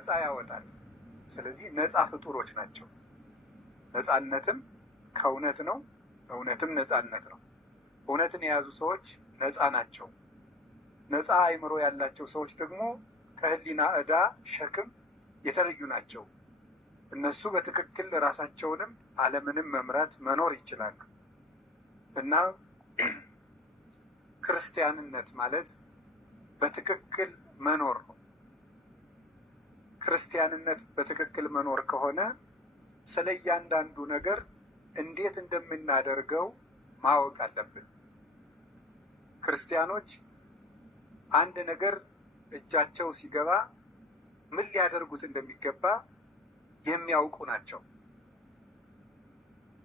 ነፃ ያወጣል። ስለዚህ ነፃ ፍጡሮች ናቸው። ነፃነትም ከእውነት ነው፣ እውነትም ነፃነት ነው። እውነትን የያዙ ሰዎች ነፃ ናቸው። ነፃ አእምሮ ያላቸው ሰዎች ደግሞ ከህሊና ዕዳ ሸክም የተለዩ ናቸው። እነሱ በትክክል ራሳቸውንም ዓለምንም መምራት መኖር ይችላሉ። እና ክርስቲያንነት ማለት በትክክል መኖር ነው። ክርስቲያንነት በትክክል መኖር ከሆነ ስለ እያንዳንዱ ነገር እንዴት እንደምናደርገው ማወቅ አለብን። ክርስቲያኖች አንድ ነገር እጃቸው ሲገባ ምን ሊያደርጉት እንደሚገባ የሚያውቁ ናቸው።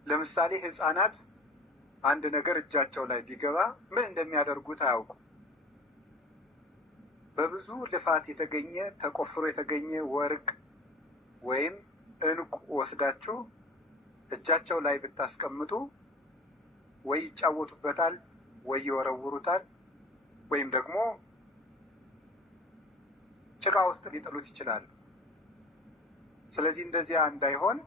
ለምሳሌ ሕፃናት አንድ ነገር እጃቸው ላይ ቢገባ ምን እንደሚያደርጉት አያውቁም። በብዙ ልፋት የተገኘ ተቆፍሮ የተገኘ ወርቅ ወይም ዕንቁ ወስዳችሁ እጃቸው ላይ ብታስቀምጡ ወይ ይጫወቱበታል፣ ወይ ይወረውሩታል፣ ወይም ደግሞ ጭቃ ውስጥ ሊጥሉት ይችላሉ። ስለዚህ እንደዚያ እንዳይሆን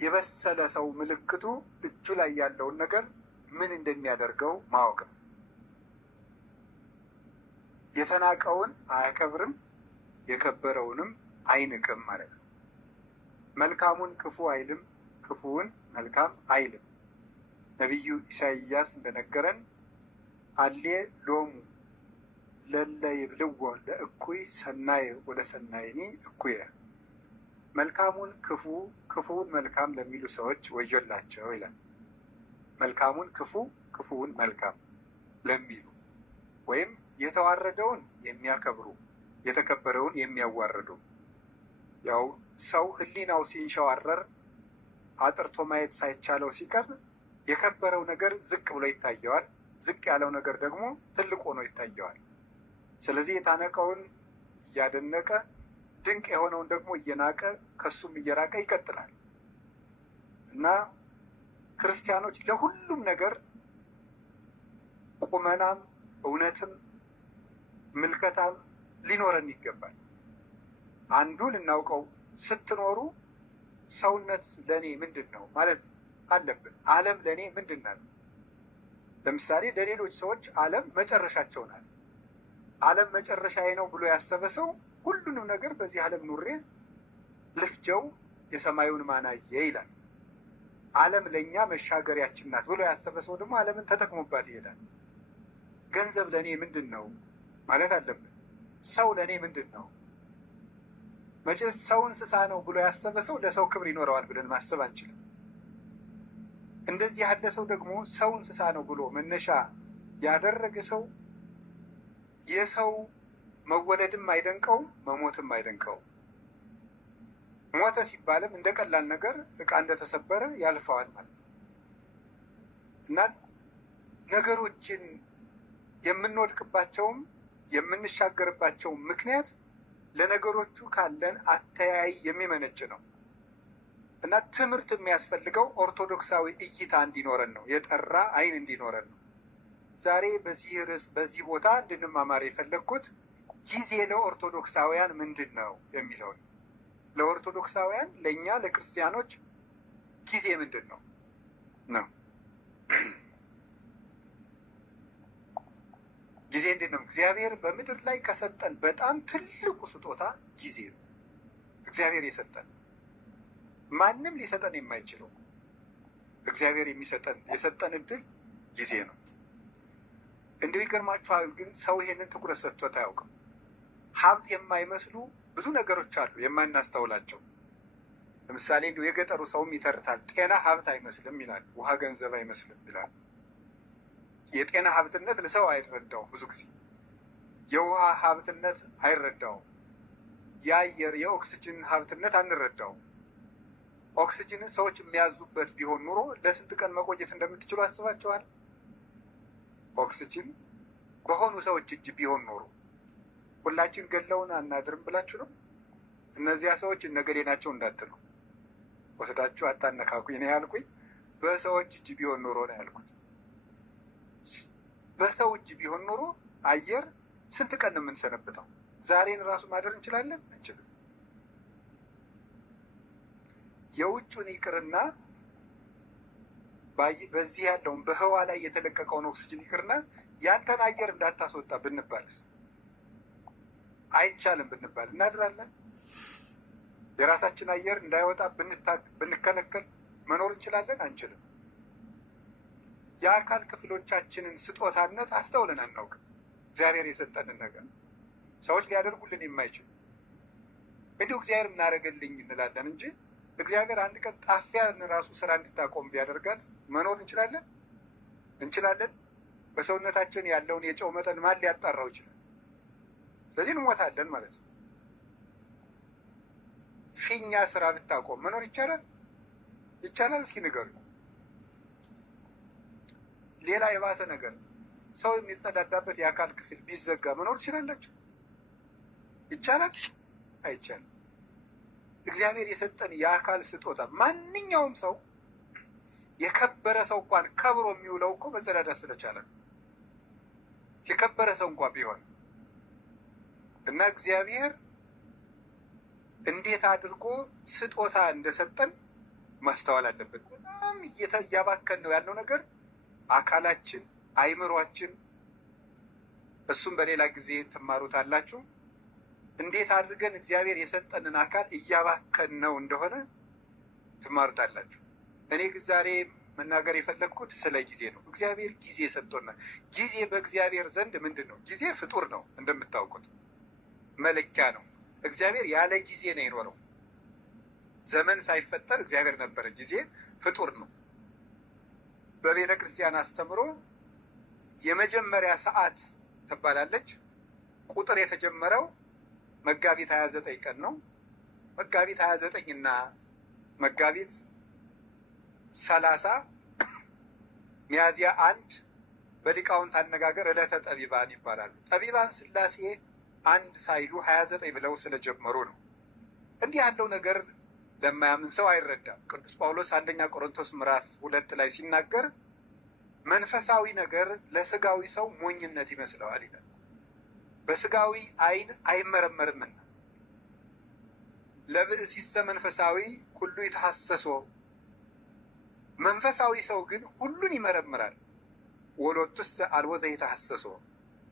የበሰለ ሰው ምልክቱ እጁ ላይ ያለውን ነገር ምን እንደሚያደርገው ማወቅ ነው። የተናቀውን አያከብርም፣ የከበረውንም አይንቅም ማለት ነው። መልካሙን ክፉ አይልም፣ ክፉውን መልካም አይልም። ነቢዩ ኢሳይያስ እንደነገረን አሌ ሎሙ ለለ ይብልዎ ለእኩይ ሰናየ ወለሰናይኒ እኩየ፣ መልካሙን ክፉ ክፉውን መልካም ለሚሉ ሰዎች ወዮላቸው ይላል። መልካሙን ክፉ ክፉውን መልካም ለሚሉ ወይም የተዋረደውን የሚያከብሩ የተከበረውን የሚያዋርዱ። ያው ሰው ሕሊናው ሲንሸዋረር አጥርቶ ማየት ሳይቻለው ሲቀር የከበረው ነገር ዝቅ ብሎ ይታየዋል፣ ዝቅ ያለው ነገር ደግሞ ትልቅ ሆኖ ይታየዋል። ስለዚህ የታነቀውን እያደነቀ ድንቅ የሆነውን ደግሞ እየናቀ ከሱም እየራቀ ይቀጥላል። እና ክርስቲያኖች ለሁሉም ነገር ቁመናም እውነትም ምልከታም ሊኖረን ይገባል። አንዱ ልናውቀው ስትኖሩ ሰውነት ለእኔ ምንድን ነው ማለት አለብን። ዓለም ለእኔ ምንድን ናት? ለምሳሌ ለሌሎች ሰዎች ዓለም መጨረሻቸው ናት። ዓለም መጨረሻዬ ነው ብሎ ያሰበ ሰው ሁሉንም ነገር በዚህ ዓለም ኑሬ ልፍጀው የሰማዩን ማናየ ይላል። ዓለም ለእኛ መሻገሪያችን ናት ብሎ ያሰበ ሰው ደግሞ ዓለምን ተጠቅሞባት ይሄዳል። ገንዘብ ለእኔ ምንድን ነው ማለት አለብን። ሰው ለእኔ ምንድን ነው? መቼስ ሰው እንስሳ ነው ብሎ ያሰበ ሰው ለሰው ክብር ይኖረዋል ብለን ማሰብ አንችልም። እንደዚህ ያለ ሰው ደግሞ ሰው እንስሳ ነው ብሎ መነሻ ያደረገ ሰው የሰው መወለድም አይደንቀውም፣ መሞትም አይደንቀውም። ሞተ ሲባልም እንደ ቀላል ነገር ዕቃ እንደተሰበረ ያልፈዋል ማለት ነው። እና ነገሮችን የምንወድቅባቸውም የምንሻገርባቸውም ምክንያት ለነገሮቹ ካለን አተያይ የሚመነጭ ነው። እና ትምህርት የሚያስፈልገው ኦርቶዶክሳዊ እይታ እንዲኖረን ነው፣ የጠራ አይን እንዲኖረን ነው። ዛሬ በዚህ ርዕስ በዚህ ቦታ እንድንማማር የፈለግኩት ጊዜ ለኦርቶዶክሳውያን ምንድን ነው የሚለውን ነው። ለኦርቶዶክሳውያን ለእኛ ለክርስቲያኖች ጊዜ ምንድን ነው ነው ጊዜ እንዴት ነው? እግዚአብሔር በምድር ላይ ከሰጠን በጣም ትልቁ ስጦታ ጊዜ ነው። እግዚአብሔር ማንም ሊሰጠን የማይችለው እግዚአብሔር የሰጠን እድል ጊዜ ነው። እንዲሁ ይገርማችኋል፣ ግን ሰው ይሄንን ትኩረት ሰጥቶት አያውቅም። ሀብት የማይመስሉ ብዙ ነገሮች አሉ የማናስተውላቸው። ለምሳሌ እንዲሁ የገጠሩ ሰውም ይተርታል። ጤና ሀብት አይመስልም ይላል፣ ውሃ ገንዘብ አይመስልም ይላል። የጤና ሀብትነት ለሰው አይረዳውም። ብዙ ጊዜ የውሃ ሀብትነት አይረዳውም። የአየር የኦክስጅን ሀብትነት አንረዳውም። ኦክስጅንን ሰዎች የሚያዙበት ቢሆን ኑሮ ለስንት ቀን መቆየት እንደምትችሉ አስባችኋል? ኦክስጅን በሆኑ ሰዎች እጅ ቢሆን ኖሮ ሁላችን ገለውን አናድርም ብላችሁ ነው? እነዚያ ሰዎች እነገሌ ናቸው እንዳትሉ ወስዳችሁ አታነካኩኝ ነው ያልኩኝ። በሰዎች እጅ ቢሆን ኖሮ ነው ያልኩት። በሰው እጅ ቢሆን ኖሮ አየር ስንት ቀን ነው የምንሰነብተው? ዛሬን ራሱ ማደር እንችላለን? አንችልም። የውጩን ይቅርና በዚህ ያለውን በህዋ ላይ የተለቀቀውን ኦክሲጅን ይቅርና ያንተን አየር እንዳታስወጣ ብንባልስ? አይቻልም ብንባል እናድራለን? የራሳችን አየር እንዳይወጣ ብንከለከል መኖር እንችላለን? አንችልም። የአካል ክፍሎቻችንን ስጦታነት አስተውለን አናውቅም። እግዚአብሔር የሰጠንን ነገር ሰዎች ሊያደርጉልን የማይችሉ እንዲሁ እግዚአብሔር እናደርግልኝ እንላለን እንጂ እግዚአብሔር አንድ ቀን ጣፊያን ራሱ ስራ እንድታቆም ቢያደርጋት መኖር እንችላለን? እንችላለን? በሰውነታችን ያለውን የጨው መጠን ማን ሊያጣራው ይችላል? ስለዚህ እንሞታለን ማለት ነው። ፊኛ ስራ ብታቆም መኖር ይቻላል? ይቻላል? እስኪ ንገሩ። ሌላ የባሰ ነገር ሰው የሚጸዳዳበት የአካል ክፍል ቢዘጋ መኖር ትችላላችሁ? ይቻላል? አይቻልም። እግዚአብሔር የሰጠን የአካል ስጦታ ማንኛውም ሰው የከበረ ሰው እንኳን ከብሮ የሚውለው እኮ መጸዳዳት ስለቻለ የከበረ ሰው እንኳን ቢሆን እና እግዚአብሔር እንዴት አድርጎ ስጦታ እንደሰጠን ማስተዋል አለብን። በጣም እያባከን ነው ያለው ነገር አካላችን፣ አይምሯችን። እሱም በሌላ ጊዜ ትማሩታላችሁ። እንዴት አድርገን እግዚአብሔር የሰጠንን አካል እያባከን ነው እንደሆነ ትማሩታላችሁ። እኔ ዛሬ መናገር የፈለግኩት ስለ ጊዜ ነው። እግዚአብሔር ጊዜ ሰጥቶናል። ጊዜ በእግዚአብሔር ዘንድ ምንድን ነው? ጊዜ ፍጡር ነው፣ እንደምታውቁት መለኪያ ነው። እግዚአብሔር ያለ ጊዜ ነው የኖረው። ዘመን ሳይፈጠር እግዚአብሔር ነበረ። ጊዜ ፍጡር ነው። በቤተ ክርስቲያን አስተምሮ የመጀመሪያ ሰዓት ትባላለች። ቁጥር የተጀመረው መጋቢት 29 ቀን ነው። መጋቢት 29 እና መጋቢት 30 ሚያዝያ 1 በሊቃውንት አነጋገር ዕለተ ጠቢባን ይባላሉ። ጠቢባን ሥላሴ አንድ ሳይሉ 29 ብለው ስለጀመሩ ነው። እንዲህ ያለው ነገር ለማያምን ሰው አይረዳም። ቅዱስ ጳውሎስ አንደኛ ቆሮንቶስ ምዕራፍ 2 ላይ ሲናገር መንፈሳዊ ነገር ለስጋዊ ሰው ሞኝነት ይመስለዋል ይላል። በስጋዊ ዓይን አይመረመርምና ለብእሲሰ መንፈሳዊ ሁሉ ይተሐሰሶ፣ መንፈሳዊ ሰው ግን ሁሉን ይመረምራል። ወሎቱሰ አልቦ ዘይተሐሰሶ፣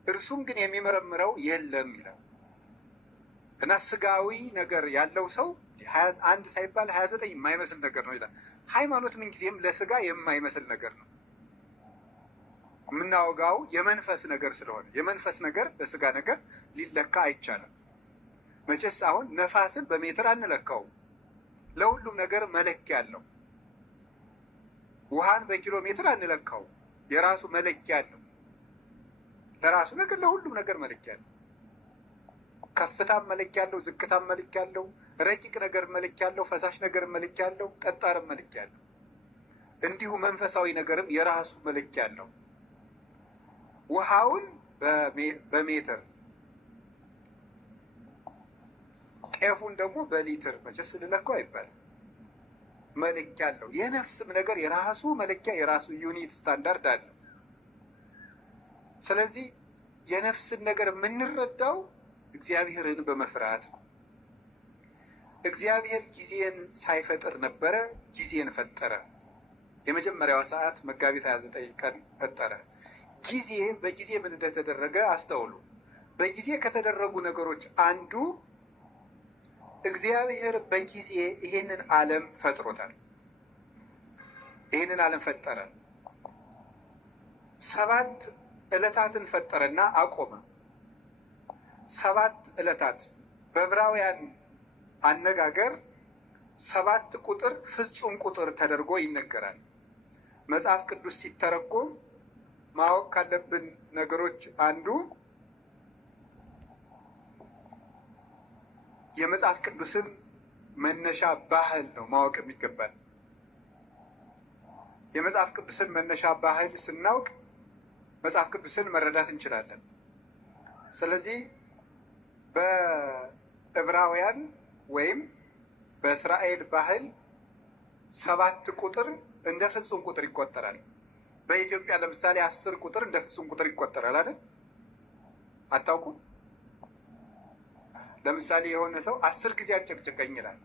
እርሱም ግን የሚመረምረው የለም ይላል። እና ስጋዊ ነገር ያለው ሰው አንድ ሳይባል 29 የማይመስል ነገር ነው ይላል። ሃይማኖት ምንጊዜም ለስጋ የማይመስል ነገር ነው። የምናወጋው የመንፈስ ነገር ስለሆነ የመንፈስ ነገር በስጋ ነገር ሊለካ አይቻልም። መቼስ አሁን ነፋስን በሜትር አንለካውም። ለሁሉም ነገር መለኪያ አለው። ውሃን በኪሎ ሜትር አንለካውም። የራሱ መለኪያ አለው። ለራሱ ነገር ለሁሉም ነገር መለኪያ አለው። ከፍታም መለኪያ አለው፣ ዝቅታም መለኪያ አለው፣ ረቂቅ ነገር መለኪያ አለው፣ ፈሳሽ ነገር መለኪያ አለው፣ ጠጣርም መለኪያ አለው። እንዲሁ መንፈሳዊ ነገርም የራሱ መለኪያ አለው። ውሃውን በሜትር ጤፉን ደግሞ በሊትር መቼስ ልለካው አይባልም። መለኪያ አለው። የነፍስም ነገር የራሱ መለኪያ የራሱ ዩኒት ስታንዳርድ አለው። ስለዚህ የነፍስን ነገር የምንረዳው እግዚአብሔርን በመፍራት ነው። እግዚአብሔር ጊዜን ሳይፈጥር ነበረ፣ ጊዜን ፈጠረ። የመጀመሪያዋ ሰዓት መጋቢት 29 ቀን ፈጠረ። ጊዜ በጊዜ ምን እንደተደረገ አስተውሉ። በጊዜ ከተደረጉ ነገሮች አንዱ እግዚአብሔር በጊዜ ይሄንን ዓለም ፈጥሮታል። ይሄንን ዓለም ፈጠረ። 7 ዕለታትን ፈጠረና አቆመ። 7 ዕለታት በዕብራውያን አነጋገር 7 ቁጥር ፍጹም ቁጥር ተደርጎ ይነገራል። መጽሐፍ ቅዱስ ሲተረጎም ማወቅ ካለብን ነገሮች አንዱ የመጽሐፍ ቅዱስን መነሻ ባህል ነው ማወቅ የሚገባል። የመጽሐፍ ቅዱስን መነሻ ባህል ስናውቅ መጽሐፍ ቅዱስን መረዳት እንችላለን። ስለዚህ በዕብራውያን ወይም በእስራኤል ባህል 7 ቁጥር እንደ ፍጹም ቁጥር ይቆጠራል። በኢትዮጵያ ለምሳሌ 10 ቁጥር እንደ ፍጹም ቁጥር ይቆጠራል አይደል? አታውቁም? ለምሳሌ የሆነ ሰው 10 ጊዜ አጨቅጭቀኝ ይላል።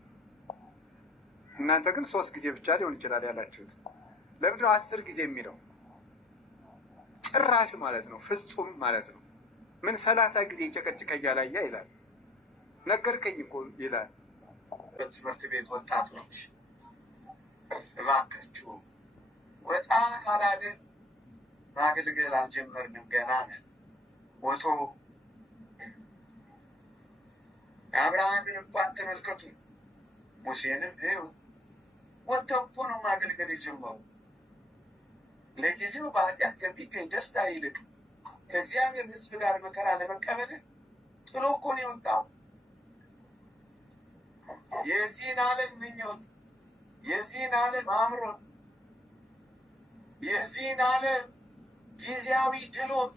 እናንተ ግን 3 ጊዜ ብቻ ሊሆን ይችላል ያላችሁት። ለምንድን ነው 10 ጊዜ የሚለው? ጭራሽ ማለት ነው፣ ፍጹም ማለት ነው። ምን 30 ጊዜ ጨቀጭቀኝ ያላያ ይላል። ነገርከኝ እኮ ይላል። በትምህርት ቤት ወጣቶች እባካችሁ ወጣ ካላልን ማገልገል አልጀመርንም፣ ገና ነን። ወቶ አብርሃምን እንኳን ተመልከቱ፣ ሙሴንም ወጥተው እኮ ነው ማገልገል የጀመሩት። ለጊዜው በኃጢአት ከሚገኝ ደስታ ይልቅ ከእግዚአብሔር ሕዝብ ጋር መከራ ለመቀበል ጥሎ እኮ ነው የወጣው። የዚህን ዓለም ምኞት፣ የዚህን ዓለም አምሮት፣ የዚህን ዓለም ጊዜያዊ ድሎት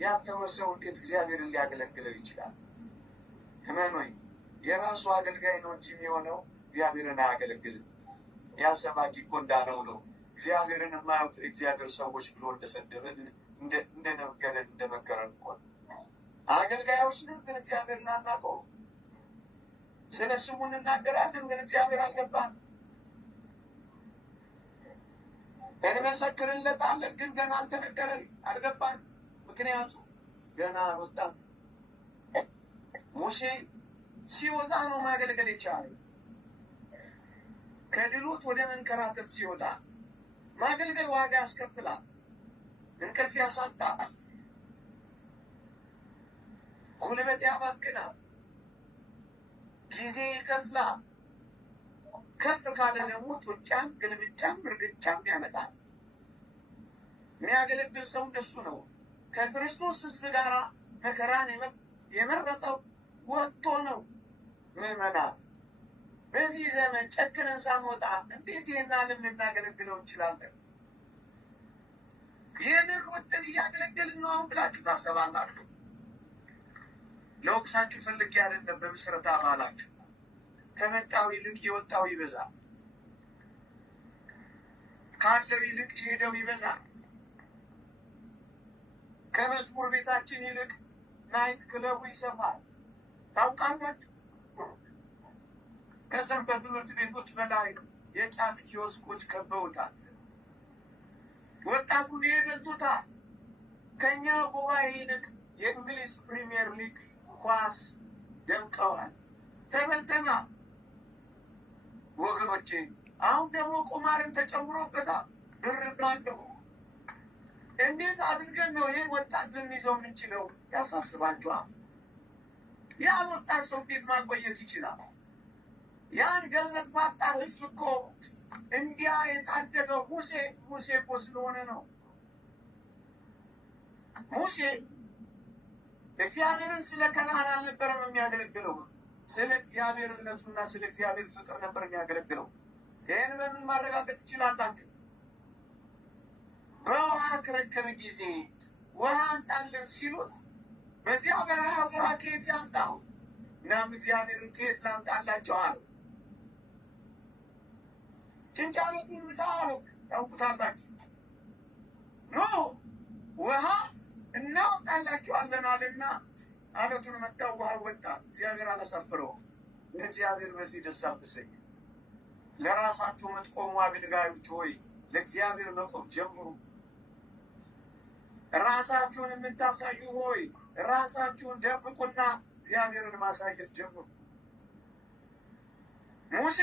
ያልተወሰው እንዴት እግዚአብሔርን ሊያገለግለው ይችላል? ህመኖኝ የራሱ አገልጋይ ነው እንጂ የሚሆነው እግዚአብሔርን አያገለግልም። ያ ሰባኪ እኮ እንዳለው ነው። እግዚአብሔርን የማያውቅ እግዚአብሔር ሰዎች ብሎ እንደሰደበን እንደነገረን እንደመከረን እኮ አገልጋዮች ነን፣ ግን እግዚአብሔርን አናውቀውም። ስለ ስሙ እንናገራለን፣ ግን እግዚአብሔር አልገባን። እንመሰክርለታለን፣ ግን ገና አልተነገረን፣ አልገባን። ምክንያቱ ገና አልወጣም። ሙሴ ሲወጣ ነው ማገልገል የቻለው። ከድሎት ወደ መንከራተት ሲወጣ ማገልገል ዋጋ ያስከፍላል፣ እንቅልፍ ያሳጣል፣ ጉልበት ያባክናል፣ ጊዜ ይከፍላል። ከፍ ካለ ደግሞ ጡጫም ግልብጫም እርግጫም ያመጣል። የሚያገለግል ሰው እንደሱ ነው። ከክርስቶስ ሕዝብ ጋር መከራን የመረጠው ወጥቶ ነው። ምዕመናን በዚህ ዘመን ጨክነን ሳንወጣ እንዴት ይህን ዓለም ልናገለግለው እንችላለን? ይህንን ወጥን እያገለገልን ነው አሁን ብላችሁ ታሰባላችሁ? ለወቅሳችሁ ፈልጌ አይደለም። በምስረታ አባላችሁ ከመጣው ይልቅ የወጣው ይበዛል፣ ካለው ይልቅ የሄደው ይበዛል። ከመዝሙር ቤታችን ይልቅ ናይት ክለቡ ይሰፋል። ታውቃላችሁ? ከሰንበት ትምህርት ቤቶች በላይ የጫት ኪዮስኮች ከበውታል። ወጣቱን ይበልጡታል። ከኛ ጉባኤ ይልቅ የእንግሊዝ ፕሪሚየር ሊግ ኳስ ደምቀዋል። ተበልተናል ወገኖቼ። አሁን ደግሞ ቁማርን ተጨምሮበታል። ብር ባለው እንዴት አድርገን ነው ይህን ወጣት ልንይዘው የምንችለው? ያሳስባችኋል? ያን ወጣት ሰው ቤት ማቆየት ይችላል? ያን ገልበት ማጣ ህዝብ እኮ እንዲያ የታደገው ሙሴ እኮ ስለሆነ ነው። ሙሴ እግዚአብሔርን ስለ ከነዓን አልነበረም የሚያገለግለው፣ ስለ እግዚአብሔርነቱና ስለ እግዚአብሔር ፍቅር ነበር የሚያገለግለው። ይህን በምን ማረጋገጥ ትችላላችሁ? በውሃ ክርክር ጊዜ ውሃ አምጣልን ሲሉት በዚያ በረሃ ውሃ ከየት ያምጣው? እናም እግዚአብሔርን ከየት ላምጣላቸው አለው። ጭንጫለቱን ምታሉ ያውቁታላችሁ። ኖ ውሃ እናወጣላችኋለን አለና አለቱን መታው፣ ውሃ ወጣ። እግዚአብሔር አላሳፈረውም። እግዚአብሔር በዚህ ደስ አሰኘ። ለራሳችሁ የምትቆሙ አገልጋዮች ሆይ ለእግዚአብሔር መቆም ጀምሩ። ራሳችሁን የምታሳዩ ሆይ ራሳችሁን ደብቁና እግዚአብሔርን ማሳየት ጀምሩ። ሙሴ